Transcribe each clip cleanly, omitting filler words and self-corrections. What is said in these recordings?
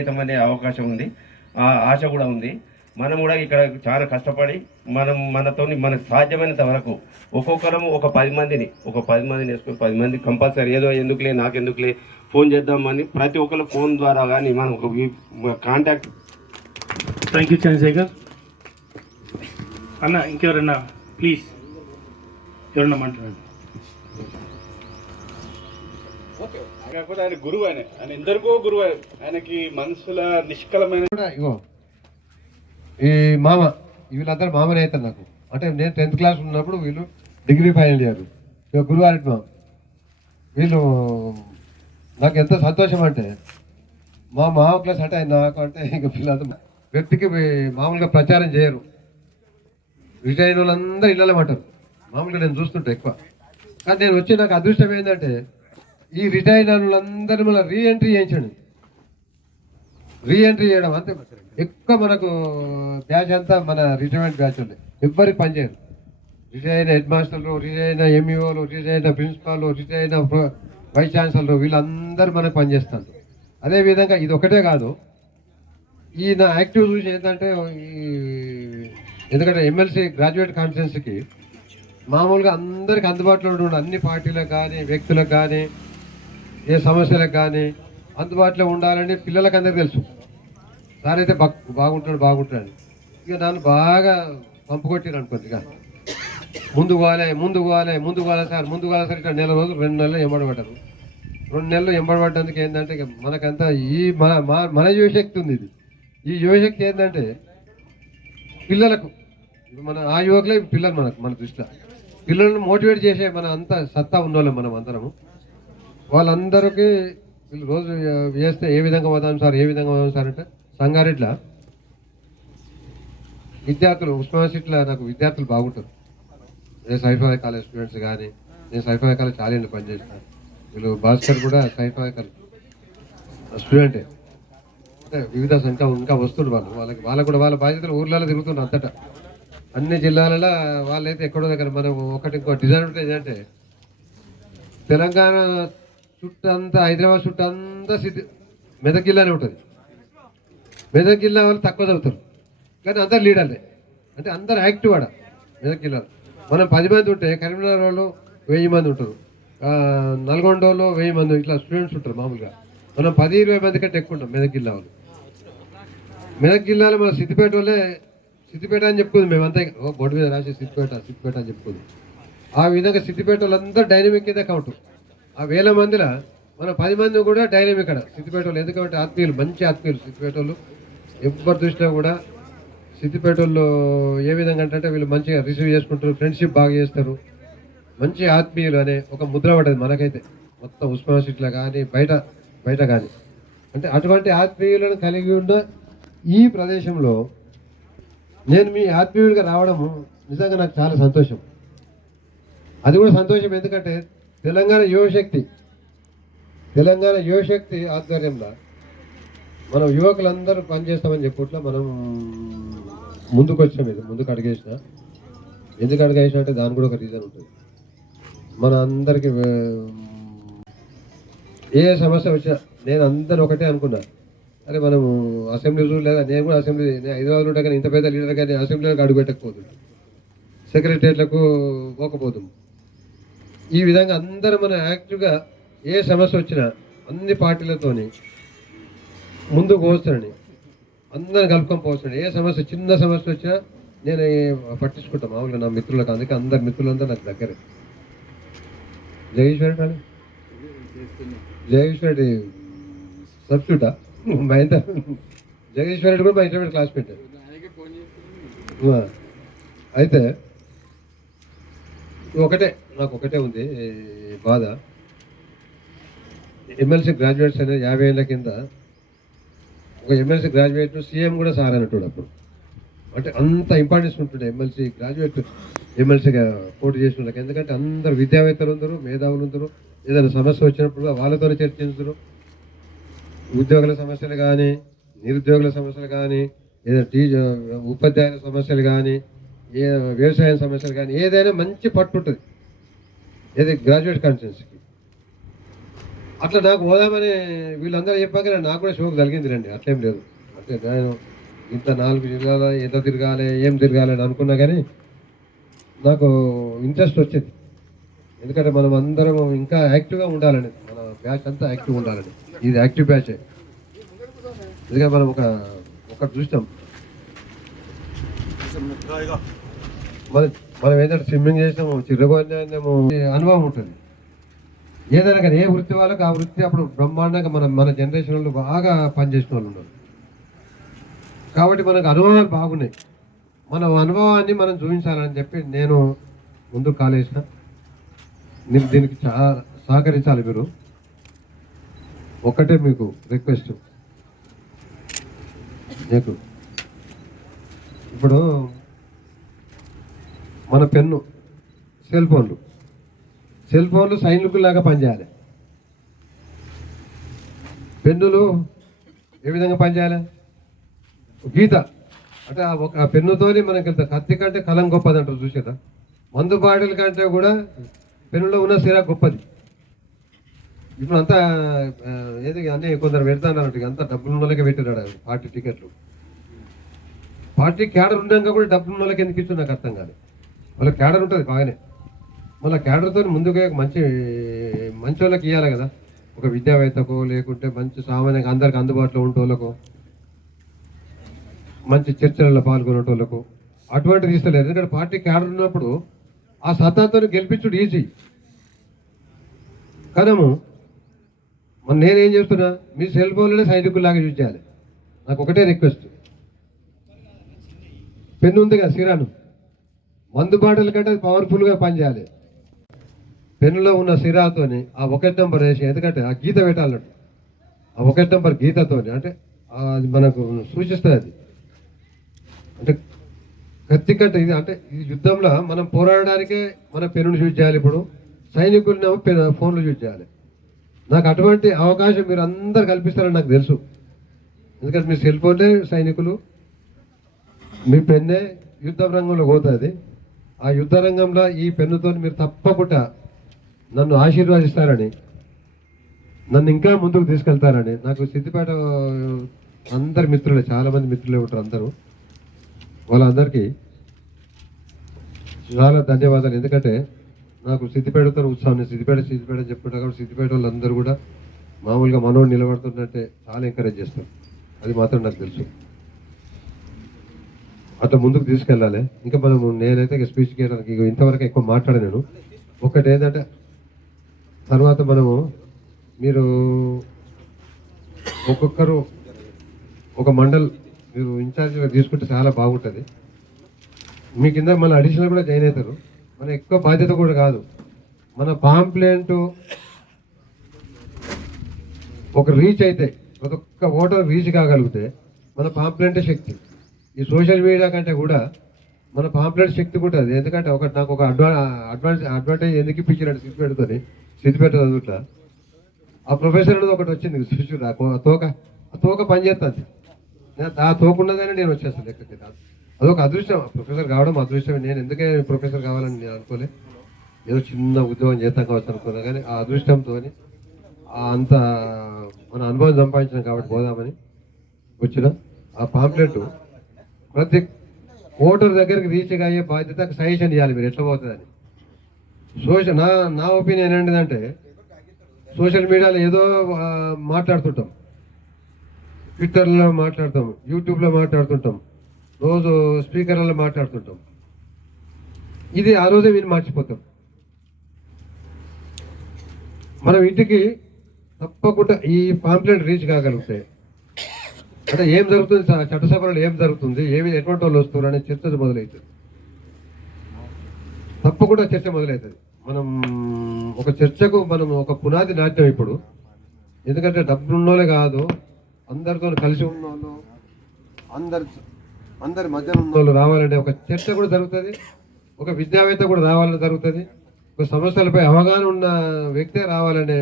అవుతామనే అవకాశం ఉంది, ఆశ కూడా ఉంది. మనం కూడా ఇక్కడ చాలా కష్టపడి మనకు సాధ్యమైనంత వరకు ఒక్కొక్కరము ఒక 10 మందిని వేసుకొని 10 మంది కంపల్సరీ ఏదో ఎందుకులే నాకెందుకులే ఫోన్ చేద్దామని ప్రతి ఒక్కరు ఫోన్ ద్వారా కానీ మనం కాంటాక్ట్. థ్యాంక్ యూ చంద్రశేఖర్ అన్న. ఇంకెవరన్నా ప్లీజ్, ఎవరన్నా మాట్లాడండి. కాకపోతే ఆయన గురువు, ఆయన ఎందరికో గురువు. ఆయనకి మనసుల నిష్కలమైన ఇగో ఈ మామ, వీళ్ళందరూ మామనే అవుతారు నాకు. అంటే నేను 10th క్లాస్ ఉన్నప్పుడు వీళ్ళు డిగ్రీ ఫైనల్ ఇయర్. ఇక గురువారెడ్డి మామ వీళ్ళు నాకు ఎంత సంతోషం అంటే మా మామ క్లాస్ అంటే ఆయన నాకు అంటే ఇక పిల్లలంతా వ్యక్తికి మామూలుగా ప్రచారం చేయరు. రిటైర్ అయిన వాళ్ళందరూ ఇళ్ళలో అంటారు మామూలుగా నేను చూస్తుంటా ఎక్కువ. కానీ నేను వచ్చి నాకు అదృష్టం ఏంటంటే ఈ రిటైర్ అయిన వాళ్ళందరూ మళ్ళీ రీఎంట్రీ చేయించండి. రీఎంట్రీ చేయడం అంతే ఎక్కువ. మనకు బ్యాచ్ అంతా మన రిటైర్మెంట్ బ్యాచ్ ఉంది, ఎవ్వరికి పనిచేయరు. రిటైర్ అయిన హెడ్ మాస్టర్లు, రిటైర్ అయిన ఎంఈఓలు, రిటైర్ అయిన ప్రిన్సిపాల్, రిటైర్ అయిన వైస్ ఛాన్సలర్, వీళ్ళందరూ మనకు పనిచేస్తారు. అదేవిధంగా ఇది ఒకటే కాదు, ఈ నా యాక్టివ్ చూసి ఏంటంటే ఎందుకంటే ఎమ్మెల్సీ గ్రాడ్యుయేట్ కాన్ఫరెన్స్కి మామూలుగా అందరికి అందుబాటులో ఉండే అన్ని పార్టీలకు కానీ వ్యక్తులకు కానీ ఏ సమస్యలకు కానీ అందుబాటులో ఉండాలని పిల్లలకు అందరికీ తెలుసు. సార్ అయితే బాగుంటాడు. ఇక నన్ను బాగా పంపుకొట్టారు అనుకోండి. ఇక ముందు పోవాలి సార్ ఇట్లా నెల రోజులు 2 నెలలు ఎంబడబడ్డారు. 2 నెలలు ఎంబడబడ్డందుకు ఏంటంటే ఇక మనకంతా ఈ మన యువశక్తి ఉంది. ఈ యువశక్తి ఏంటంటే పిల్లలకు మన ఆ యువకులే పిల్లలు మన దృష్టిలో పిల్లలను మోటివేట్ చేసే మన అంత సత్తా ఉన్నోళ్ళం మనం అందరము. వాళ్ళందరికీ వీళ్ళు రోజు చేస్తే ఏ విధంగా పోదాం సార్ అంటే సంగారెడ్డిలో విద్యార్థులు ఉస్మానియాలో నాకు విద్యార్థులు బాగుంటారు. నేను సైఫా కాలేజ్ స్టూడెంట్స్ కానీ, నేను సైఫా కాలేజ్ చాలా ఏళ్ళు పనిచేస్తాను. వీళ్ళు భాస్కర్ కూడా సైఫా కాలేజ్ స్టూడెంటే. అంటే వివిధ ఇంకా వస్తుండ్రు వాళ్ళకు కూడా వాళ్ళ బాధ్యతలు ఊర్లలో తిరుగుతున్నారు అంతటా అన్ని జిల్లాలలో. వాళ్ళైతే ఎక్కడో దగ్గర మనం ఇంకో డిసడ్వాంటేజ్ అంటే తెలంగాణ చుట్టంతా, హైదరాబాద్ చుట్టంతా మెదక్ జిల్లానే ఉంటుంది. మెదక్ జిల్లా వాళ్ళు తక్కువ చదువుతారు కానీ అందరు లీడర్లే, అంటే అందరు యాక్టివ్ ఆడ మెదక్ జిల్లాలో. మనం 10 మంది ఉంటే కరీంనగర్ వాళ్ళు 1000 మంది ఉంటారు, నల్గొండ వాళ్ళు 1000 మంది ఇట్లా స్టూడెంట్స్ ఉంటారు మామూలుగా. మనం 10-20 మంది కంటే ఎక్కువ ఉంటాం మెదక్ జిల్లా వాళ్ళు. మెదక్ జిల్లాలో మన సిద్దిపేట వాళ్ళే సిద్దిపేట అని చెప్పుకుంది మేమంతా. బోర్డు మీద రాసి సిద్దిపేట అని చెప్పుకుంది. ఆ విధంగా సిద్దిపేట వాళ్ళందరూ డైనమిక్ కింద కౌంటు. ఆ 1000 మందిలో మన 10 మంది కూడా డైనమిక్ ఇక్కడ సిద్దిపేట వాళ్ళు. ఎందుకంటే ఆత్మీయులు, మంచి ఆత్మీయులు సిద్దిపేట వాళ్ళు. ఎవరి దృష్టిలో కూడా సిద్దిపేట వాళ్ళు ఏ విధంగా అంటే వీళ్ళు మంచిగా రిసీవ్ చేసుకుంటారు, ఫ్రెండ్షిప్ బాగా చేస్తారు, మంచి ఆత్మీయులు అనే ఒక ముద్ర పడ్డది మనకైతే మొత్తం ఉస్మానియాలో కానీ బయట కానీ. అంటే అటువంటి ఆత్మీయులను కలిగి ఉన్న ఈ ప్రదేశంలో నేను మీ ఆత్మీయుడిగా రావడము నిజంగా నాకు చాలా సంతోషం. అది కూడా సంతోషం ఎందుకంటే తెలంగాణ యువశక్తి ఆధ్వర్యంలో మనం యువకులందరూ పనిచేస్తామని చెప్పుట్లా మనం ముందుకు వచ్చాం. ఇది ముందుకు అడిగేసిన, ఎందుకు అడిగేసిన అంటే దాని కూడా ఒక రీజన్ ఉంటుంది. మన అందరికీ ఏ సమస్య వచ్చినా నేను అందరూ ఒకటే అనుకున్నా, అరే మనం అసెంబ్లీ రూల్ లేదా, నేను కూడా అసెంబ్లీ హైదరాబాద్ ఉంటా కానీ ఇంత పెద్ద లీడర్ కానీ అసెంబ్లీలకు అడుగు పెట్టకపోతుంది, సెక్రటరియట్లకు పోకపోతుంది. ఈ విధంగా అందరూ మన యాక్టివ్గా ఏ సమస్య వచ్చినా అన్ని పార్టీలతోని ముందుకు పోస్తానని, అందరిని కలుపుకొని పోస్తాను. ఏ సమస్య, చిన్న సమస్య వచ్చినా నేను పట్టించుకుంటాను మామూలుగా నా మిత్రులకు. అందుకే అందరు మిత్రులందరూ నాకు దగ్గరే. జగదీశ్వర్ రెడ్డి సబ్స్టిట్యూటా మా ఇంటర్ జగదీశ్వర్ రెడ్డి కూడా మా ఇంటర్మీడియట్ క్లాస్ పెట్టారు. అయితే నాకు ఒకటే ఉంది బాధ. ఎమ్మెల్సీ గ్రాడ్యుయేట్స్ అనేది 50 ఏళ్ళ కింద ఒక ఎమ్మెల్సీ గ్రాడ్యుయేట్ సీఎం కూడా సార్ అన్నట్టు అప్పుడు. అంటే అంత ఇంపార్టెన్స్ ఉంటుండే ఎమ్మెల్సీగా పోటీ చేసిన వాళ్ళకి. ఎందుకంటే అందరు విద్యావేత్తలు అందరూ, మేధావులు అందరూ, ఏదైనా సమస్య వచ్చినప్పుడు వాళ్ళతోనే చర్చించరు. ఉద్యోగుల సమస్యలు కానీ, నిరుద్యోగుల సమస్యలు కానీ, ఏదైనా ఉపాధ్యాయుల సమస్యలు కానీ, వ్యవసాయ సమస్యలు కానీ, ఏదైనా మంచి పట్టు ఉంటుంది ఏది గ్రాడ్యుయేట్ కాన్ఫరెన్స్కి. అట్లా నాకు పోదామని వీళ్ళందరూ చెప్పాక నాకు కూడా షోక్ కలిగింది రండి, అట్లేం లేదు. అంటే నేను ఇంత 4 జిల్లాలో ఎంత తిరగాలి ఏం తిరగాలి అని అనుకున్నా కానీ నాకు ఇంట్రెస్ట్ వచ్చింది. ఎందుకంటే మనం అందరం ఇంకా యాక్టివ్గా ఉండాలని, మన బ్యాచ్ అంతా యాక్టివ్ ఉండాలని. ఇది యాక్టివ్ బ్యాచే. ఎందుకంటే మనం ఒకటి చూసినాం, మనం ఏదైనా స్విమ్మింగ్ చేసినాము, చిరుగొన్నాము, అనుభవం ఉంటుంది. ఏదైనా కానీ ఏ వృత్తి వాళ్ళకి ఆ వృత్తి అప్పుడు బ్రహ్మాండంగా మన జనరేషన్ వాళ్ళు బాగా పనిచేసిన వాళ్ళు ఉన్నారు. కాబట్టి మనకు అనుభవాలు బాగున్నాయి. మన అనుభవాన్ని మనం చూపించాలని చెప్పి నేను ముందుకు కాలేసిన. దీనికి సహకరించాలి మీరు. ఒక్కటే మీకు రిక్వెస్ట్, మీకు ఇప్పుడు మన పెన్ను, సెల్ ఫోన్లు సైనికుల్లాగా పనిచేయాలి. పెన్నులు ఏ విధంగా పనిచేయాలి? గీత అంటే ఆ పెన్నుతోని మనకి కత్తి కంటే కలం గొప్పది అంటారు, చూసారా? మందు బాటిల్ కంటే కూడా పెన్నులో ఉన్న సిరా గొప్పది. ఇప్పుడు అంతా ఏది అన్నీ కొందరు పెడతానంటే అంతా డబ్బులు ఉన్న వాళ్ళకే పెట్టినాడు పార్టీ టికెట్లు. పార్టీ క్యాడర్ ఉండగా కూడా డబ్బులు ఉన్న వాళ్ళకి ఎందుకు ఇచ్చు నాకు అర్థం కాదు. వాళ్ళకి క్యాడర్ ఉంటుంది బాగానే, మళ్ళీ క్యాడర్తో ముందుగా మంచి వాళ్ళకి ఇవ్వాలి కదా. ఒక విద్యావేత్తకో లేకుంటే మంచి సామాన్యంగా అందరికి అందుబాటులో ఉంటోళ్ళకు, మంచి చర్చలలో పాల్గొనేటోళ్ళకు అటువంటిది ఇస్తలేదు. ఎందుకంటే పార్టీ క్యాడర్ ఉన్నప్పుడు ఆ సత్తాతో గెలిపించుడు ఈజీ. కనము నేనేం చెప్తున్నా, మీ సెల్ ఫోన్లోనే సైనికుల్లాగా యూజ్ చేయాలి. నాకు ఒకటే రిక్వెస్ట్, పెన్ను ఉంది కదా సిరాను, మందు బాటల కంటే అది పవర్ఫుల్గా పనిచేయాలి. పెన్నులో ఉన్న సిరాతోని ఆ 1 నెంబర్ వేసి, ఎందుకంటే ఆ గీత పెట్టాలన్నట్టు, ఆ 1 నెంబర్ గీతతోని అంటే అది మనకు సూచిస్తుంది. అది అంటే కత్తి కంటే ఇది అంటే ఈ యుద్ధంలో మనం పోరాడడానికే మన పెన్నును యూజ్ చేయాలి. ఇప్పుడు సైనికులనేమో ఫోన్లు యూజ్ చేయాలి. నాకు అటువంటి అవకాశం మీరు అందరు కల్పిస్తారని నాకు తెలుసు. ఎందుకంటే మీ సెల్ ఫోన్లే సైనికులు, మీ పెన్నే యుద్ధ రంగంలో పోతుంది. ఆ యుద్ధ రంగంలో ఈ పెన్నుతో మీరు తప్పకుండా నన్ను ఆశీర్వాదిస్తారని, నన్ను ఇంకా ముందుకు తీసుకెళ్తారని. నాకు సిద్దిపేట అందరి మిత్రులే, చాలామంది మిత్రులే ఉంటారు అందరూ. వాళ్ళందరికీ చాలా ధన్యవాదాలు. ఎందుకంటే నాకు సిద్దిపేటతో ఉత్సాహం, నేను సిద్దిపేట చెప్పుకుంటా కాబట్టి సిద్దిపేట వాళ్ళందరూ కూడా మామూలుగా మనోడు నిలబడుతుందంటే చాలా ఎంకరేజ్ చేస్తారు. అది మాత్రం నాకు తెలుసు. అట్లా ముందుకు తీసుకెళ్ళాలి. ఇంకా నేనైతే స్పీచ్ చేయడానికి ఇంతవరకు ఎక్కువ మాట్లాడలేను. ఒకటి ఏంటంటే తర్వాత మీరు ఒక్కొక్కరు ఒక మండల్ మీరు ఇన్ఛార్జ్గా తీసుకుంటే చాలా బాగుంటుంది. మీ కింద మళ్ళీ అడిషనల్ కూడా జాయిన్ అవుతారు. మన ఎక్కువ బాధ్యత కూడా కాదు. మన పాంప్లెంట్ ఒక రీచ్ అయితే, ప్రతి ఒక్క ఓటర్ రీచ్ కాగలిగితే మన పాంప్లెంటే శక్తి. ఈ సోషల్ మీడియా కంటే కూడా మన పాంప్లెంట్ శక్తి కూడా అది. ఎందుకంటే నాకు ఒక అడ్వాంటేజ్ ఎందుకు ఇప్పించినట్టు సిద్దిపేట చదువుట్లా ఆ ప్రొఫెసర్ అనేది ఒకటి వచ్చింది చూసి, ఆ తోక పనిచేస్తుంది. ఆ తోక ఉన్నదని నేను వచ్చేస్తాను లెక్కకి. అదొక అదృష్టం, ప్రొఫెసర్ కావడం అదృష్టం. నేను ఎందుకే ప్రొఫెసర్ కావాలని నేను అనుకోలే, ఏదో చిన్న ఉద్యోగం చేస్తాం కావచ్చు అనుకున్నా. కానీ ఆ అదృష్టంతో అంత మన అనుభవం సంపాదించినాం కాబట్టి పోదామని వచ్చిన. ఆ పాంప్లెట్ ప్రతి ఓటర్ దగ్గరికి రీచ్ అయ్యే బాధ్యత సజెషన్ ఇవ్వాలి మీరు ఎట్లా పోతుందని. నా ఒపీనియన్ ఏంటిదంటే, సోషల్ మీడియాలో ఏదో మాట్లాడుతుంటాం, ట్విట్టర్లో మాట్లాడతాం, యూట్యూబ్లో మాట్లాడుతుంటాం, రోజు స్పీకర్లలో మాట్లాడుతుంటాం. ఇది ఆ రోజే విని మర్చిపోతాం. మనం ఇంటికి తప్పకుండా ఈ పాంప్లెట్ రీచ్ కాగలిగితే, అంటే ఏం జరుగుతుంది చట్టసభలో, ఏం జరుగుతుంది, ఎటువంటి వాళ్ళు వస్తున్నారు అనే చర్చ మొదలవుతుంది. తప్పకుండా చర్చ మొదలవుతుంది. మనం ఒక చర్చకు ఒక పునాది నాట్యం ఇప్పుడు. ఎందుకంటే డబ్బులు ఉన్నోళ్ళే కాదు, అందరితో కలిసి ఉన్నోళ్ళు, అందరి మధ్యన ఉన్నోళ్ళు రావాలంటే ఒక చర్చ కూడా జరుగుతుంది. ఒక విద్యావేత్త కూడా రావాలని జరుగుతుంది. ఒక సమస్యలపై అవగాహన ఉన్న వ్యక్తే రావాలనే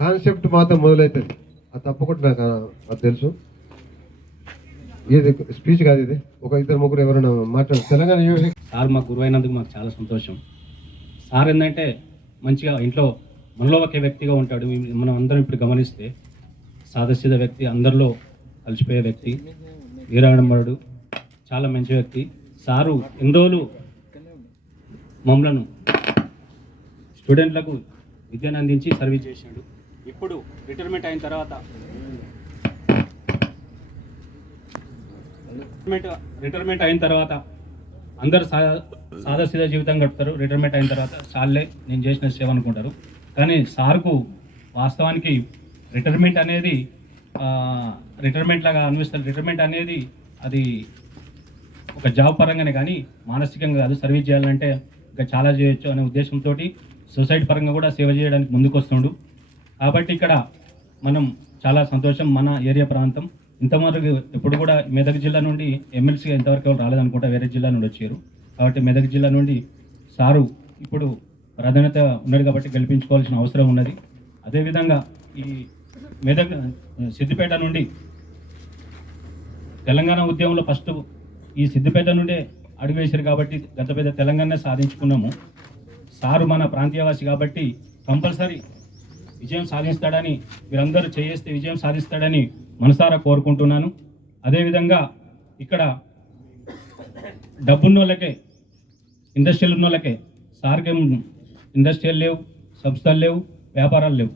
కాన్సెప్ట్ మాత్రం మొదలవుతుంది. అది తప్పకుండా నాకు అది తెలుసు. ఇది స్పీచ్ కాదు, ఇది ఒక 2-3 ఎవరైనా మాట్లాడు. తెలంగాణ యూనివర్సిటీ సార్ మాకు గురువు అయినందుకు మాకు చాలా సంతోషం. సార్ ఏంటంటే మంచిగా ఇంట్లో మనలో ఒకే వ్యక్తిగా ఉంటాడు. మనం అందరం ఇప్పుడు గమనిస్తే సాదాసీదా వ్యక్తి, అందరిలో కలిసిపోయే వ్యక్తి, వీరాడంబరుడు, చాలా మంచి వ్యక్తి. సారు ఎన్ని రోజులు మమ్మలను స్టూడెంట్లకు విద్యను అందించి సర్వీస్ చేశాడు. ఇప్పుడు రిటైర్మెంట్ అయిన తర్వాత అందరు సాదాసీదా జీవితం గడుపుతారు. రిటైర్మెంట్ అయిన తర్వాత చాలే నేను చేసిన సేవ అనుకుంటారు. కానీ సార్కు వాస్తవానికి రిటైర్మెంట్ అనేది రిటైర్మెంట్ లాగా అనిపిస్తారు. రిటైర్మెంట్ అనేది అది ఒక జాబ్ పరంగానే కానీ మానసికంగా కాదు. సర్వీస్ చేయాలంటే ఇంకా చాలా చేయొచ్చు అనే ఉద్దేశంతో సొసైటీ పరంగా కూడా సేవ చేయడానికి ముందుకు వస్తుండు. కాబట్టి ఇక్కడ మనం చాలా సంతోషం. మన ఏరియా ప్రాంతం ఇంతవరకు ఎప్పుడు కూడా మెదక్ జిల్లా నుండి ఎమ్మెల్సీగా ఇంతవరకు ఎవరు రాలేదనుకుంటా, వేరే జిల్లా నుండి వచ్చారు. కాబట్టి మెదక్ జిల్లా నుండి సారు ఇప్పుడు ప్రాధాన్యత ఉన్నాడు కాబట్టి గెలిపించుకోవాల్సిన అవసరం ఉన్నది. అదేవిధంగా ఈ మెదక్ సిద్దిపేట నుండి తెలంగాణ ఉద్యమంలో ఫస్ట్ ఈ సిద్దిపేట నుండే అడుగు వేశారు కాబట్టి గత పెద్ద తెలంగాణ సాధించుకున్నాము. సారు మన ప్రాంతీయవాసి కాబట్టి కంపల్సరీ విజయం సాధిస్తాడని, మీరందరూ చేస్తే విజయం సాధిస్తాడని మనసారా కోరుకుంటున్నాను. అదేవిధంగా ఇక్కడ డబ్బున్న వాళ్ళకే, ఇండస్ట్రియల్ ఉన్న వాళ్ళకే, సార్కేం ఇండస్ట్రియల్ లేవు, సంస్థలు లేవు, వ్యాపారాలు లేవు.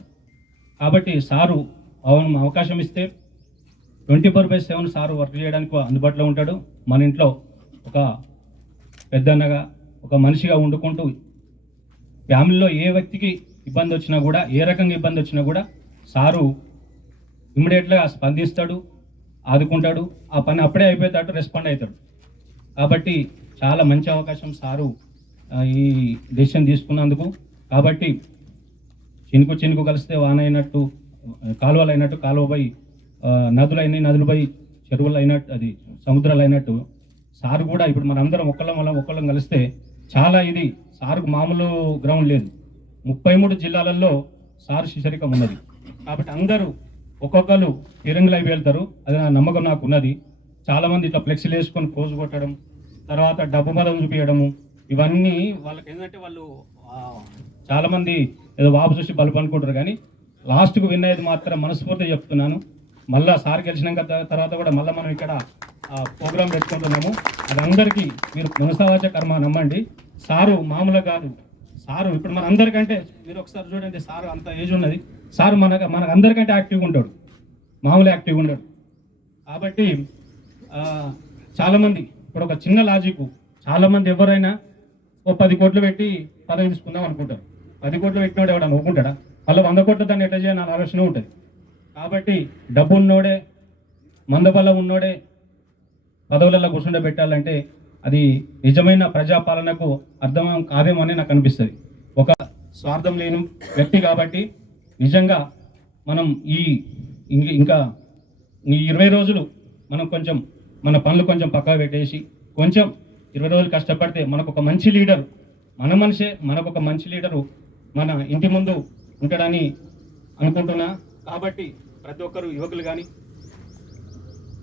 కాబట్టి సారు అవకాశం ఇస్తే 24/7 సారు వర్క్ చేయడానికి అందుబాటులో ఉంటాడు. మన ఇంట్లో ఒక పెద్దన్నగా, ఒక మనిషిగా వండుకుంటూ ఫ్యామిలీలో ఏ వ్యక్తికి ఇబ్బంది వచ్చినా కూడా, ఏ రకంగా ఇబ్బంది వచ్చినా కూడా సారు ఇమ్మీడియట్గా స్పందిస్తాడు, ఆదుకుంటాడు. ఆ పని అప్పుడే అయిపోతాడు, రెస్పాండ్ అవుతాడు. కాబట్టి చాలా మంచి అవకాశం సారు ఈ డెసిషన్ తీసుకున్నందుకు. కాబట్టి చినుకు చినుకు కలిస్తే వాన అయినట్టు, కాలువలు అయినట్టు కాలువపై నదులు అయినాయి, నదులపై చెరువులు అయినట్టు, అది సముద్రాలు అయినట్టు సారు కూడా ఇప్పుడు మనందరం ఒకళ్ళం కలిస్తే చాలా ఇది సారుకు మామూలు గ్రౌండ్ లేదు. 33 జిల్లాలలో సారు శిశరికం ఉన్నది. కాబట్టి అందరూ ఒక్కొక్కరు తిరంగులై వెళ్తారు. అది నా నమ్మకం నాకు ఉన్నది. చాలామంది ఇట్లా ఫ్లెక్సీలు వేసుకొని పోజు కొట్టడం, తర్వాత డబ్బు బలం చూపించడము, ఇవన్నీ వాళ్ళకి ఏంటంటే వాళ్ళు చాలామంది ఏదో వాపు చూసి బలుపు అనుకుంటారు. కానీ లాస్ట్కు విన్ అయ్యేది మాత్రం మనస్ఫూర్తిగా చెప్తున్నాను. మళ్ళీ సార్ గెలిచినాక తర్వాత కూడా మళ్ళీ మనం ఇక్కడ ప్రోగ్రాం పెట్టుకుంటున్నాము. అది అందరికీ మీరు మనసావాచ కర్మ నమ్మండి. సారు మామూలుగా కాదు. సారు ఇప్పుడు మన అందరికంటే, మీరు ఒకసారి చూడండి, సారు అంత ఏజ్ ఉన్నది. సారు మనకు అందరికంటే యాక్టివ్గా ఉంటాడు, మామూలు యాక్టివ్గా ఉంటాడు. కాబట్టి చాలామంది ఇప్పుడు ఒక చిన్న లాజిక్, చాలామంది ఎవరైనా ఓ 10 కోట్లు పెట్టి పదవి తీసుకుందాం అనుకుంటారు. 10 కోట్లు పెట్టినోడు ఎవడన్నా ఒప్పుకుంటాడా? మళ్ళీ 100 కోట్ల దాన్ని ఎట్లా చేయాలని ఆలోచన ఉంటుంది. కాబట్టి డబ్బు ఉన్నోడే, మందబలం ఉన్నోడే పదవులలో కూర్చుండే పెట్టాలంటే అది నిజమైన ప్రజాపాలనకు అర్థం కాదేమో అని నాకు అనిపిస్తుంది. ఒక స్వార్థం లేని వ్యక్తి కాబట్టి నిజంగా మనం ఇంకా ఈ 20 రోజులు మనం కొంచెం మన పనులు కొంచెం పక్కకు పెట్టేసి కొంచెం 20 రోజులు కష్టపడితే మనకు ఒక మంచి లీడరు, మన మనిషే మనకు ఒక మంచి లీడరు మన ఇంటి ముందు ఉంటాడని అనుకుంటున్నా. కాబట్టి ప్రతి ఒక్కరు యువకులు కానీ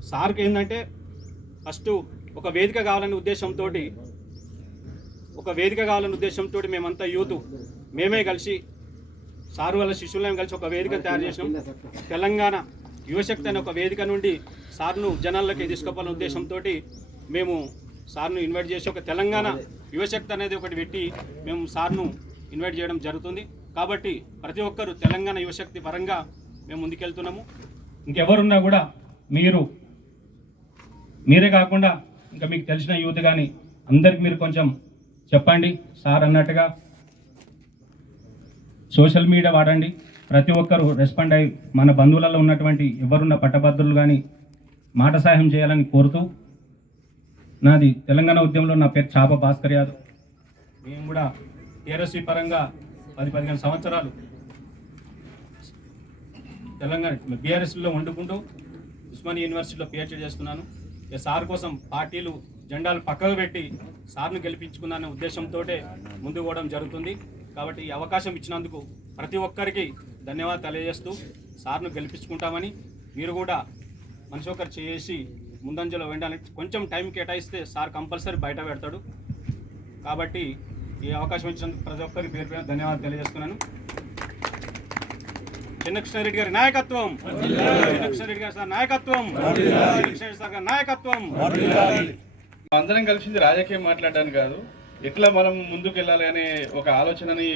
సార్కి ఏంటంటే ఫస్ట్ ఒక వేదిక కావాలనే ఉద్దేశంతో మేమంతా యూత్ మేమే కలిసి సారు వాళ్ళ శిష్యులను కలిసి ఒక వేదిక తయారు చేసినాం. తెలంగాణ యువశక్తి అనే ఒక వేదిక నుండి సార్ను జనాల్లోకి తీసుకుపోవాలనే ఉద్దేశంతో మేము సార్ను ఇన్వైట్ చేసి ఒక తెలంగాణ యువశక్తి అనేది ఒకటి పెట్టి మేము సార్ను ఇన్వైట్ చేయడం జరుగుతుంది. కాబట్టి ప్రతి ఒక్కరు తెలంగాణ యువశక్తి పరంగా మేము ముందుకెళ్తున్నాము. ఇంకెవరున్నా కూడా మీరే కాకుండా ఇంకా మీకు తెలిసిన యూత్ కానీ అందరికి మీరు కొంచెం చెప్పండి. సార్ అన్నట్టుగా సోషల్ మీడియా వాడండి. ప్రతి ఒక్కరు రెస్పాండ్ అయ్యి మన బంధువులలో ఉన్నటువంటి ఎవరున్న పట్టభద్రులు కానీ మాట సహాయం చేయాలని కోరుతూ, నాది తెలంగాణ ఉద్యమంలో నా పేరు చాప భాస్కర్ యాదవ్. మేము కూడా టీఆర్ఎస్సీ పరంగా 10-15 సంవత్సరాలు తెలంగాణ బీఆర్ఎస్లో వండుకుంటూ ఉస్మానియా యూనివర్సిటీలో పిహెచ్డీ చేస్తున్నాను. సార్ కోసం పార్టీలు జెండాలు పక్కకు పెట్టి సార్ను గెలిపించుకున్న ఉద్దేశంతో ముందుకు పోవడం జరుగుతుంది. కాబట్టి ఈ అవకాశం ఇచ్చినందుకు ప్రతి ఒక్కరికి ధన్యవాదాలు తెలియజేస్తూ సార్ను గెలిపించుకుంటామని, మీరు కూడా మనిషి ఒకరు చేసి ముందంజలో వెళ్ళాలని కొంచెం టైం కేటాయిస్తే సార్ కంపల్సరీ బయట పెడతాడు. కాబట్టి ఈ అవకాశం ఇచ్చినందుకు ప్రతి ఒక్కరికి పేరు ధన్యవాదాలు తెలియజేస్తున్నాను. చెన్నకృష్ణారెడ్డి గారి నాయకత్వం, చెన్నకృష్ణారెడ్డి గారి నాయకత్వం, చెన్నకృష్ణారెడ్డి గారి నాయకత్వం. అందరం కలిసింది రాజకీయం మాట్లాడడానికి కాదు, ఎట్లా మనం ముందుకు వెళ్ళాలి అనే ఒక ఆలోచనని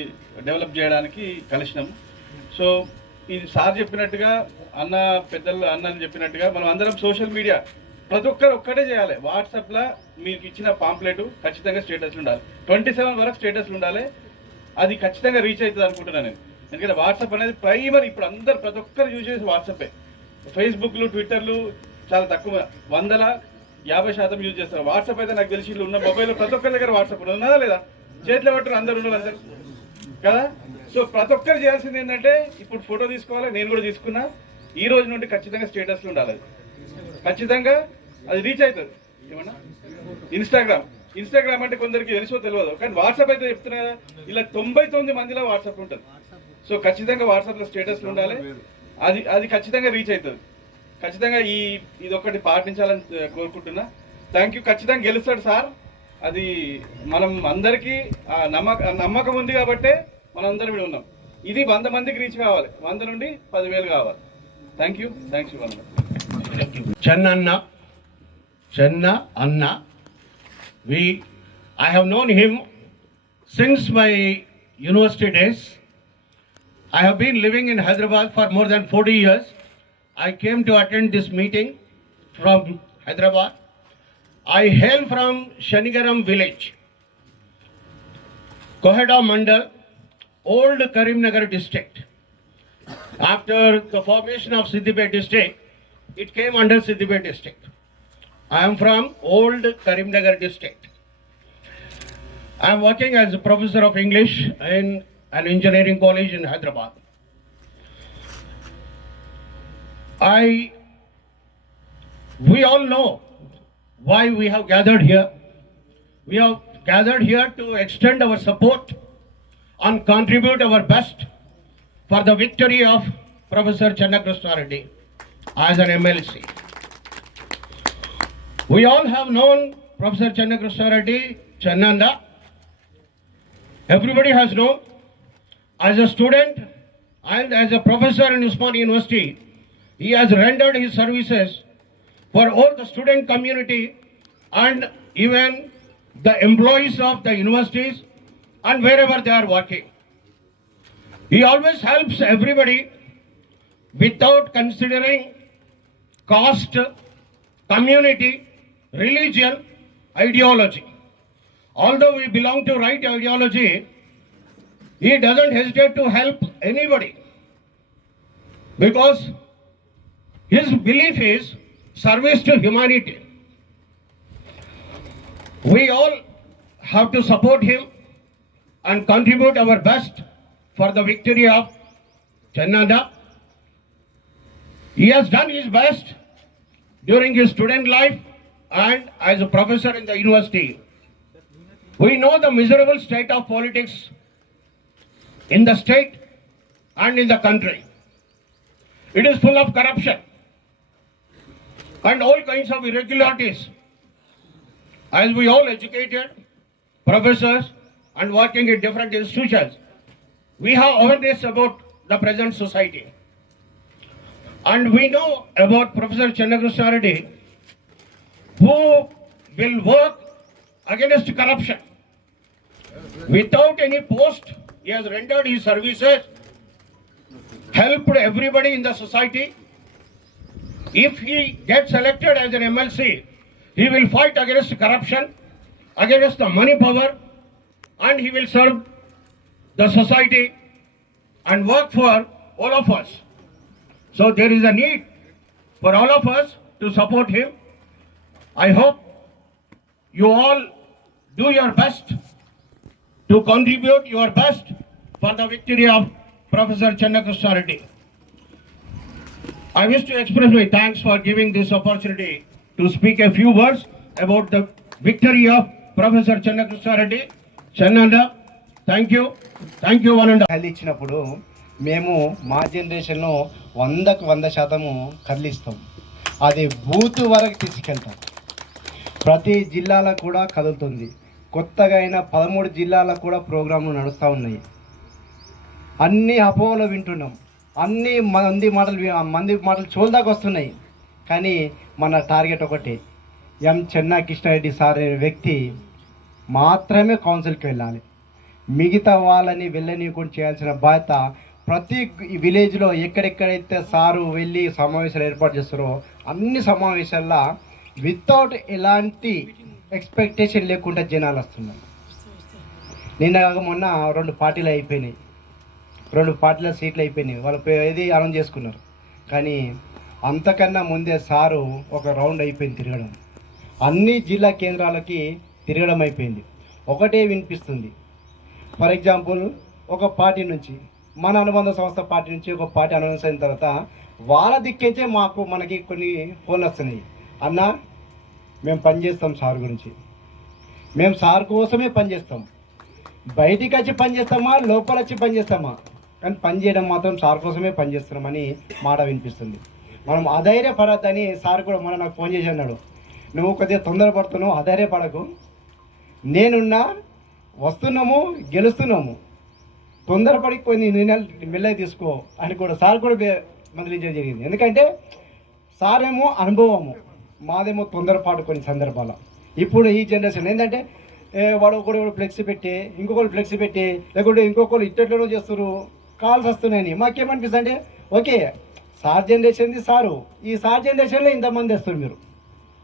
డెవలప్ చేయడానికి కలిసినాం. సో ఇది సార్ చెప్పినట్టుగా, అన్నని చెప్పినట్టుగా మనం అందరం సోషల్ మీడియా ప్రతి ఒక్కరు ఒక్కటే చేయాలి. వాట్సాప్లో మీకు ఇచ్చిన పాంప్లెట్ ఖచ్చితంగా స్టేటస్లు ఉండాలి. 27 వరకు స్టేటస్లు ఉండాలి. అది ఖచ్చితంగా రీచ్ అవుతుంది అనుకుంటున్నాను నేను. ఎందుకంటే వాట్సాప్ అనేది ప్రైమరీ, ఇప్పుడు అందరు ప్రతి ఒక్కరు యూజ్ చేసి వాట్సాపే. ఫేస్బుక్లు, ట్విట్టర్లు చాలా తక్కువ, 100-50% యూజ్ చేస్తారు. వాట్సాప్ అయితే నాకు తెలిసి ఉన్న మొబైల్లో ప్రతి ఒక్కరి దగ్గర వాట్సాప్ ఉన్నదా లేదా? చేతిలో పట్టుకుని అందరు ఉన్నారు అందరు కదా. సో ప్రతి ఒక్కరు చేయాల్సింది ఏంటంటే, ఇప్పుడు ఫోటో తీసుకోవాలి, నేను కూడా తీసుకున్నా. ఈ రోజు నుండి ఖచ్చితంగా స్టేటస్లు ఉండాలి. అది ఖచ్చితంగా అది రీచ్ అవుతుంది. ఏమన్నా ఇన్స్టాగ్రామ్ అంటే కొందరికి తెలుసో తెలియదు, కానీ వాట్సాప్ అయితే చెప్తున్నా కదా, ఇలా 99 మందిలో వాట్సాప్ ఉంటుంది. సో ఖచ్చితంగా వాట్సాప్లో స్టేటస్లు ఉండాలి. అది ఖచ్చితంగా రీచ్ అవుతుంది. ఖచ్చితంగా ఇది ఒకటి పాటించాలని కోరుకుంటున్నా. Thank you. ఖచ్చితంగా గెలుస్తాడు సార్. అది మనం అందరికీ నమ్మకం ఉంది కాబట్టే మనందరం ఇక్కడ ఉన్నాం. ఇది 100 మందికి రీచ్ కావాలి, 100 నుండి 10,000 కావాలి. Thank you. Channa Anna. I have known him since my university days. I have been living in Hyderabad for more than 40 years. I came to attend this meeting from Hyderabad. I hail from Shanigaram village, Kohada Mandal, old Karimnagar district. After the formation of Siddipet district, it came under Siddipet district. I am from old Karimnagar district. I am working as a professor of English in an engineering college in Hyderabad. We all know why we have gathered here. We have gathered here to extend our support and contribute our best for the victory of Professor Channakrushna Reddy as an MLC. We all have known Professor Channakrushna Reddy, Channanda. Everybody has known. As a student and as a professor in Usmania University, he has rendered his services for all the student community and even the employees of the universities and wherever they are working. He always helps everybody without considering caste, community, religion, ideology. Although we belong to right ideology, he doesn't hesitate to help anybody because his belief is service to humanity. We all have to support him and contribute our best for the victory of Channanda. He has done his best during his student life and as a professor in the university. We know the miserable state of politics in the state and in the country. It is full of corruption and all kinds of irregularities. As we all educated professors and working in different institutions, we have awareness about the present society. And we know about Professor Channakrushna Reddy, who will work against corruption. Without any post, he has rendered his services, helped everybody in the society. If he gets elected as an MLC, he will fight against corruption, against the money power, and he will serve the society and work for all of us. So there is a need for all of us to support him. I hope you all do your best to contribute your best for the victory of Professor Channakrushna Reddy. I wish to express my thanks for giving this opportunity to speak a few words about the victory of Professor Channakrushna Reddy. Channanda, thank you, one and all. కదిలిచ్చినప్పుడు మేము మా జనరేషన్లో 100కు 100% కదిలిస్తాం. అది booth వరకు తీసుకెళ్తాం. ప్రతి జిల్లాలో కూడా కదులుతుంది. కొత్తగా అయిన 13 జిల్లాలకు కూడా ప్రోగ్రాంలు నడుస్తూ ఉన్నాయి. అన్ని అపోహలు వింటున్నాం. అన్ని మంది మాటలు చూడదాకా వస్తున్నాయి. కానీ మన టార్గెట్ ఒకటి, ఎం చెన్నా కృష్ణారెడ్డి సార్ అనే వ్యక్తి మాత్రమే కౌన్సిల్కి వెళ్ళాలి. మిగతా వాళ్ళని వెళ్ళనీయకుండా చేయాల్సిన బాధ్యత ప్రతి విలేజ్లో ఎక్కడెక్కడైతే సారు వెళ్ళి సమావేశాలు ఏర్పాటు చేస్తారో అన్ని సమావేశాల్లో వితౌట్ ఎలాంటి ఎక్స్పెక్టేషన్ లేకుండా జనాలు వస్తున్నారు. నిన్న కాక మొన్న 2 పార్టీలు అయిపోయినాయి, 2 పార్టీల సీట్లు అయిపోయినాయి, వాళ్ళు ఏది అనౌన్స్ చేసుకున్నారు. కానీ అంతకన్నా ముందే సారు ఒక రౌండ్ అయిపోయింది తిరగడం, అన్ని జిల్లా కేంద్రాలకి తిరగడం అయిపోయింది. ఒకటే వినిపిస్తుంది. ఫర్ ఎగ్జాంపుల్ ఒక పార్టీ నుంచి, మన అనుబంధ సంస్థ పార్టీ నుంచి ఒక పార్టీ అనౌన్స్ అయిన తర్వాత వాళ్ళ దిక్కించే మనకి కొన్ని ఫోన్లు వస్తున్నాయి. అన్న మేము పనిచేస్తాం సార్ గురించి, మేము సార్ కోసమే పనిచేస్తాం, బయటికి వచ్చి పనిచేస్తామా లోపల వచ్చి పనిచేస్తామా, కానీ పనిచేయడం మాత్రం సార్ కోసమే పనిచేస్తున్నామని మాట వినిపిస్తుంది. మనం అధైర్యపడద్దని సార్ కూడా మొన్న నాకు ఫోన్ చేసి అన్నాడు, నువ్వు కొద్దిగా తొందరపడుతున్నావు, అధైర్యపడకు, నేనున్నా, వస్తున్నాము, గెలుస్తున్నాము, తొందరపడి కొన్ని నిర్ణయాలు మెల్లగా తీసుకో అని కూడా సార్ కూడా మందలించడం జరిగింది. ఎందుకంటే సార్ ఏమో అనుభవము, మాదేమో తొందరపాటు కొన్ని సందర్భాలు. ఇప్పుడు ఈ జనరేషన్ ఏంటంటే వాడు ఒకటి ఫ్లెక్సీ పెట్టి ఇంకొకరు ఫ్లెక్సీ పెట్టి లేకుంటే ఇంకొకరు ఇట్టెట్లలో చేస్తారు, కాల్స్ వస్తున్నాయని మాకేమనిపిస్తుంది అంటే ఓకే సార్ జనరేషన్ది సారు, ఈ సార్ జనరేషన్లో ఇంతమంది వస్తారు, మీరు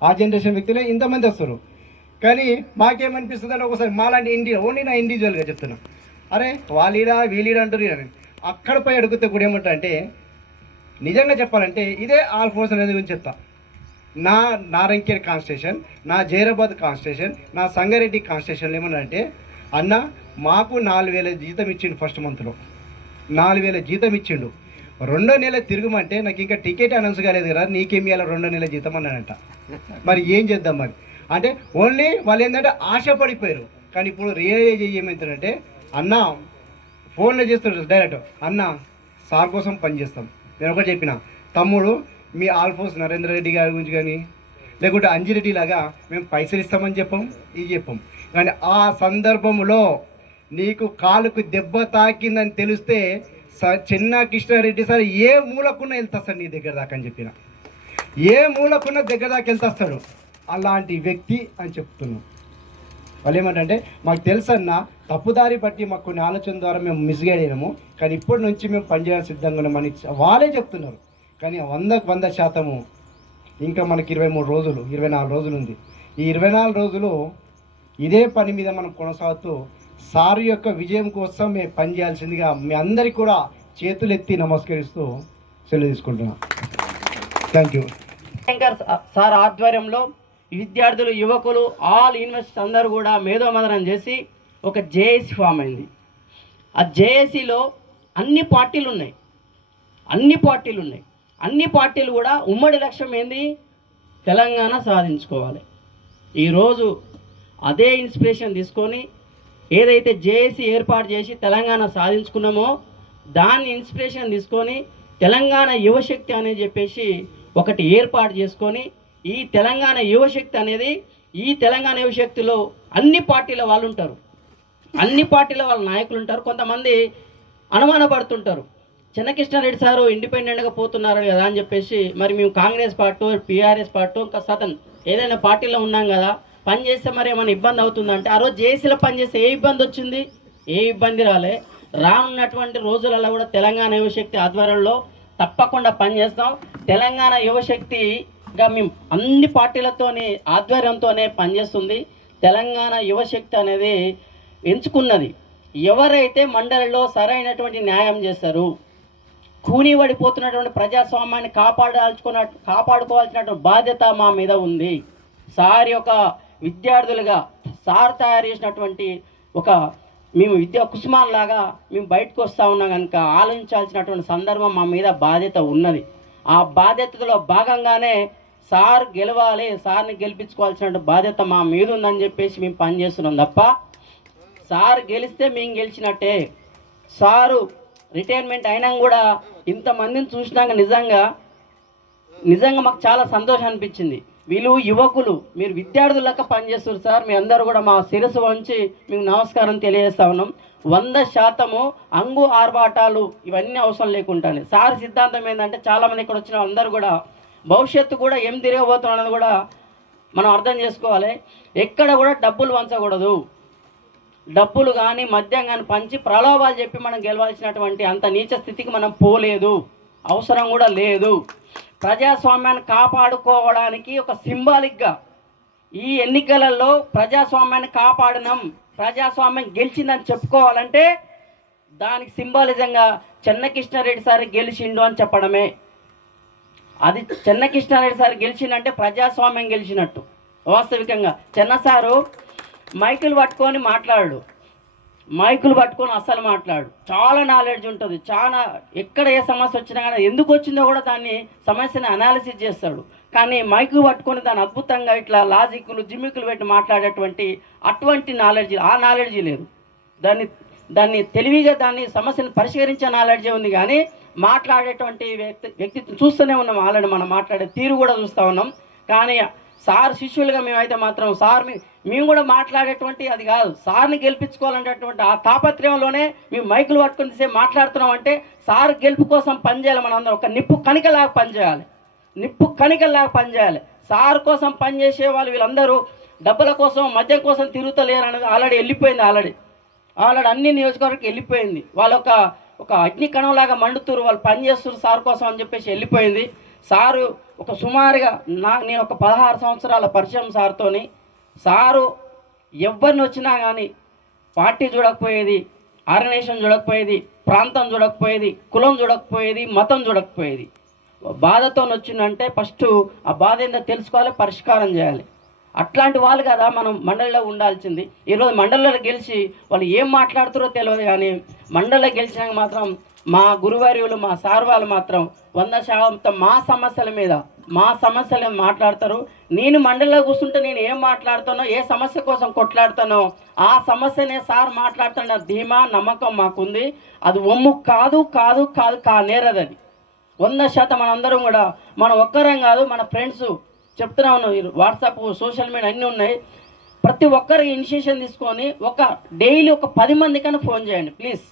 ఆ జనరేషన్ వ్యక్తులే ఇంతమంది వస్తారు. కానీ మాకేమనిపిస్తుంది అంటే ఒకసారి మాలాంటి ఓన్లీ నా ఇండివిజువల్గా చెప్తున్నా, అరే వాళ్ళీడా వీలీడా అంటారు అని అక్కడ పోయి అడిగితే కూడా ఏమంటా అంటే నిజంగా చెప్పాలంటే ఇదే ఆల్ ఫోర్స్ అనేది గురించి చెప్తా. నా నారంకేర్ కాన్స్టిట్యూషన్, నా జైరాబాద్ కాన్స్టిట్యూషన్, నా సంగారెడ్డి కాన్స్టిట్యూషన్లో ఏమన్నా అంటే అన్న మాకు 4,000 జీతం ఇచ్చిండు, ఫస్ట్ మంత్లో 4,000 జీతం ఇచ్చిండు, 2వ నెల తిరగమంటే నాకు ఇంకా టికెట్ అనౌన్స్ కాలేదు కదా, నీకేమి ఇవ్వాలి 2వ నెల జీతం అన్నాడంట. మరి ఏం చేద్దాం మరి అంటే ఓన్లీ వాళ్ళు ఏంటంటే ఆశపడిపోయారు. కానీ ఇప్పుడు రియలైజ్ ఏమవుతుందంటే అన్న ఫోన్లో చేస్తారు డైరెక్ట్, అన్న సార్ కోసం పనిచేస్తాం. నేను ఒకటి చెప్పిన, తమ్ముడు మీ ఆల్ఫోర్స్ నరేంద్ర రెడ్డి గారి గురించి కానీ లేకుంటే అంజిరెడ్డి లాగా మేము పైసలు ఇస్తామని చెప్పాం, ఇది చెప్పాం. కానీ ఆ సందర్భంలో నీకు కాలుకు దెబ్బ తాకిందని తెలిస్తే చెన్నా కృష్ణారెడ్డి సార్ ఏ మూలకున్నా వెళ్తాస్తాడు నీ దగ్గర దాకా అని చెప్పిన, ఏ మూలకున్న దగ్గర దాకా వెళ్తాస్తాడు, అలాంటి వ్యక్తి అని చెప్తున్నాం. వాళ్ళు ఏమంటే మాకు తెలుసన్నా తప్పుదారి బట్టి మాకు కొన్ని ఆలోచన ద్వారా మేము మిస్గైడ్ అయినాము, కానీ ఇప్పటి నుంచి మేము పనిచేయడానికి సిద్ధంగా ఉన్నామని వాళ్ళే చెప్తున్నారు. కానీ 100% ఇంకా మనకి 23 రోజులు 24 రోజులు ఉంది. ఈ 24 రోజులు ఇదే పని మీద మనం కొనసాగుతూ సార్ యొక్క విజయం కోసం మేము పనిచేయాల్సిందిగా మీ అందరికీ కూడా చేతులెత్తి నమస్కరిస్తూ సెలవు తీసుకుంటున్నాం. Thank you. శంకర్ సార్ ఆధ్వర్యంలో విద్యార్థులు, యువకులు, ఆల్ యూనివర్సిటీ అందరూ కూడా మేధోమథనం చేసి ఒక జేఏసీ ఫామ్ అయింది. ఆ జేఏసీలో అన్ని పార్టీలు ఉన్నాయి, అన్ని పార్టీలు కూడా ఉమ్మడి లక్ష్యం ఏంది, తెలంగాణ సాధించుకోవాలి. ఈరోజు అదే ఇన్స్పిరేషన్ తీసుకొని ఏదైతే జేఏసీ ఏర్పాటు చేసి తెలంగాణ సాధించుకున్నామో దాన్ని ఇన్స్పిరేషన్ తీసుకొని తెలంగాణ యువశక్తి అని చెప్పేసి ఒకటి ఏర్పాటు చేసుకొని ఈ తెలంగాణ యువశక్తి అనేది, ఈ తెలంగాణ యువశక్తిలో అన్ని పార్టీల వాళ్ళు ఉంటారు, అన్ని పార్టీల వాళ్ళ నాయకులు ఉంటారు. కొంతమంది అనుమానపడుతుంటారు, చెన్నకృష్ణారెడ్డి సారు ఇండిపెండెంట్గా పోతున్నారు కదా అని చెప్పేసి, మరి మేము కాంగ్రెస్ పార్టీ, పిఆర్ఎస్ పార్టీ, ఇంకా సతన్ ఏదైనా పార్టీలో ఉన్నాం కదా, పని చేస్తే మరి ఏమైనా ఇబ్బంది అవుతుందంటే ఆ రోజు జేఏసీలో పనిచేస్తే ఏ ఇబ్బంది వచ్చింది, ఏ ఇబ్బంది రాలే. రానున్నటువంటి రోజులలో కూడా తెలంగాణ యువశక్తి ఆధ్వర్యంలో తప్పకుండా పనిచేస్తాం. తెలంగాణ యువశక్తిగా మేము అన్ని పార్టీలతోని ఆధ్వర్యంతోనే పనిచేస్తుంది. తెలంగాణ యువశక్తి అనేది ఎంచుకున్నది ఎవరైతే మండలిలో సరైనటువంటి న్యాయం చేస్తారు, కూనిపడిపోతున్నటువంటి ప్రజాస్వామ్యాన్ని కాపాడుకోవాల్సినటువంటి బాధ్యత మా మీద ఉంది. సార్ యొక్క విద్యార్థులుగా సార్ తయారు చేసినటువంటి ఒక మేము విద్యా కుసుమాల్లాగా మేము బయటకు వస్తూ ఉన్నాం కనుక ఆలోచించాల్సినటువంటి సందర్భం మా మీద బాధ్యత ఉన్నది. ఆ బాధ్యతలో భాగంగానే సార్ గెలవాలి, సార్ని గెలిపించుకోవాల్సిన బాధ్యత మా మీద ఉందని చెప్పేసి మేము పనిచేస్తున్నాం తప్ప సార్ గెలిస్తే మేము గెలిచినట్టే. సారు రిటైర్మెంట్ అయినా కూడా ఇంతమందిని చూసినాక నిజంగా మాకు చాలా సంతోషం అనిపించింది. వీళ్ళు యువకులు, మీరు విద్యార్థుల లెక్క పనిచేస్తారు సార్, మీ అందరూ కూడా మా శిరస్సు వంచి మీకు నమస్కారం తెలియజేస్తా ఉన్నాం. 100% అంగు ఆర్భాటాలు ఇవన్నీ అవసరం లేకుండానే సార్ సిద్ధాంతం ఏంటంటే చాలామంది ఇక్కడ వచ్చిన అందరూ కూడా భవిష్యత్తు కూడా ఏం తిరగబోతున్నారు అన్నది కూడా మనం అర్థం చేసుకోవాలి. ఎక్కడ కూడా డబ్బులు వంచకూడదు. డబ్బులు కానీ మద్యం కానీ పంచి ప్రలోభాలు చెప్పి మనం గెలవాల్సినటువంటి అంత నీచ స్థితికి మనం పోలేదు, అవసరం కూడా లేదు. ప్రజాస్వామ్యాన్ని కాపాడుకోవడానికి ఒక సింబాలిక్గా ఈ ఎన్నికలలో ప్రజాస్వామ్యాన్ని కాపాడినాం, ప్రజాస్వామ్యం గెలిచిందని చెప్పుకోవాలంటే దానికి సింబాలిజంగా చెన్నకృష్ణారెడ్డి సార్ గెలిచిండు అని చెప్పడమే. అది చెన్నకృష్ణారెడ్డి సార్ గెలిచిందంటే ప్రజాస్వామ్యం గెలిచినట్టు. వాస్తవికంగా చెన్న సారు మైకులు పట్టుకొని మాట్లాడు, మైకులు పట్టుకొని అస్సలు మాట్లాడు. చాలా నాలెడ్జ్ ఉంటుంది. చాలా ఎక్కడ ఏ సమస్య వచ్చినా కానీ ఎందుకు వచ్చిందో కూడా దాన్ని సమస్యని అనాలిసిస్ చేస్తాడు. కానీ మైకు పట్టుకొని దాన్ని అద్భుతంగా ఇట్లా లాజిక్లు జిమ్మికులు పెట్టి మాట్లాడేటువంటి అటువంటి నాలెడ్జ్, ఆ నాలెడ్జ్ లేదు. దాన్ని తెలివిగా దాన్ని సమస్యను పరిష్కరించే నాలెడ్జే ఉంది. కానీ మాట్లాడేటువంటి వ్యక్తిత్వం చూస్తూనే ఉన్నాం. ఆల్రెడీ మనం మాట్లాడే తీరు కూడా చూస్తూ ఉన్నాం. కానీ సార్ శిష్యులుగా మేమైతే మాత్రం సార్ మేము కూడా మాట్లాడేటువంటి అది కాదు, సార్ని గెలిపించుకోవాలనేటువంటి ఆ తాపత్రయంలోనే మేము మైకులు పట్టుకుని మాట్లాడుతున్నాం. అంటే సార్ గెలుపు కోసం పనిచేయాలి. మనందరం ఒక నిప్పు కణికలాగా పనిచేయాలి, నిప్పు కణికలాగా పనిచేయాలి. సార్ కోసం పనిచేసే వాళ్ళు వీళ్ళందరూ డబ్బుల కోసం మద్యం కోసం తిరుగుతలేరు అనేది ఆల్రెడీ వెళ్ళిపోయింది. ఆల్రెడీ అన్ని నియోజకవర్గానికి వెళ్ళిపోయింది. వాళ్ళు ఒక అగ్ని కణంలాగా మండుతురు, వాళ్ళు పనిచేస్తున్నారు సార్ కోసం అని చెప్పేసి వెళ్ళిపోయింది. సారు ఒక సుమారుగా నేను ఒక 16 సంవత్సరాల పరిచయం సార్తోని. సారు ఎవరిని వచ్చినా కానీ పార్టీ చూడకపోయేది, ఆర్గనైజేషన్ చూడకపోయేది, ప్రాంతం చూడకపోయేది, కులం చూడకపోయేది, మతం చూడకపోయేది. బాధతో వచ్చిందంటే ఫస్ట్ ఆ బాధ ఏంటో తెలుసుకోవాలి, పరిష్కారం చేయాలి. అట్లాంటి వాళ్ళు కదా మనం మండలిలో ఉండాల్సింది. ఈరోజు మండలిలో గెలిచి వాళ్ళు ఏం మాట్లాడుతారో తెలియదు. కానీ మండలిలో గెలిచినాక మాత్రం మా గురువార్యులు మా సార్ వాళ్ళు మాత్రం 100% మా సమస్యల మీద మాట్లాడతారు. నేను మండలిలో కూర్చుంటే నేను ఏం మాట్లాడుతానో, ఏ సమస్య కోసం కొట్లాడుతానో ఆ సమస్యనే సార్ మాట్లాడుతున్న ధీమా నమ్మకం మాకుంది. అది ఒమ్ము కాదు కానేరదది 100%. మనందరం కూడా మనం ఒక్కరం కాదు, మన ఫ్రెండ్స్ చెప్తున్నా ఉన్నాం. వాట్సాప్ సోషల్ మీడియా అన్నీ ఉన్నాయి. ప్రతి ఒక్కరు ఇనిషియేషన్ తీసుకొని డైలీ ఒక 10 మందికైనా ఫోన్ చేయండి ప్లీజ్.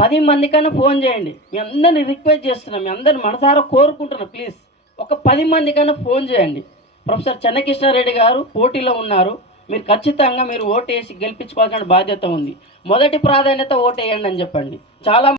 10 మందికైనా ఫోన్ చేయండి. మీ అందరిని రిక్వెస్ట్ చేస్తున్నాం, మీ అందరిని మనసారా కోరుకుంటున్నాం. ప్లీజ్ ఒక 10 మందికైనా ఫోన్ చేయండి. ప్రొఫెసర్ చెన్నకృష్ణారెడ్డి గారు పోటీలో ఉన్నారు. మీరు ఖచ్చితంగా ఓటు వేసి గెలిపించుకోవాల్సిన బాధ్యత ఉంది. మొదటి ప్రాధాన్యత ఓటు వేయండి అని చెప్పండి. చాలా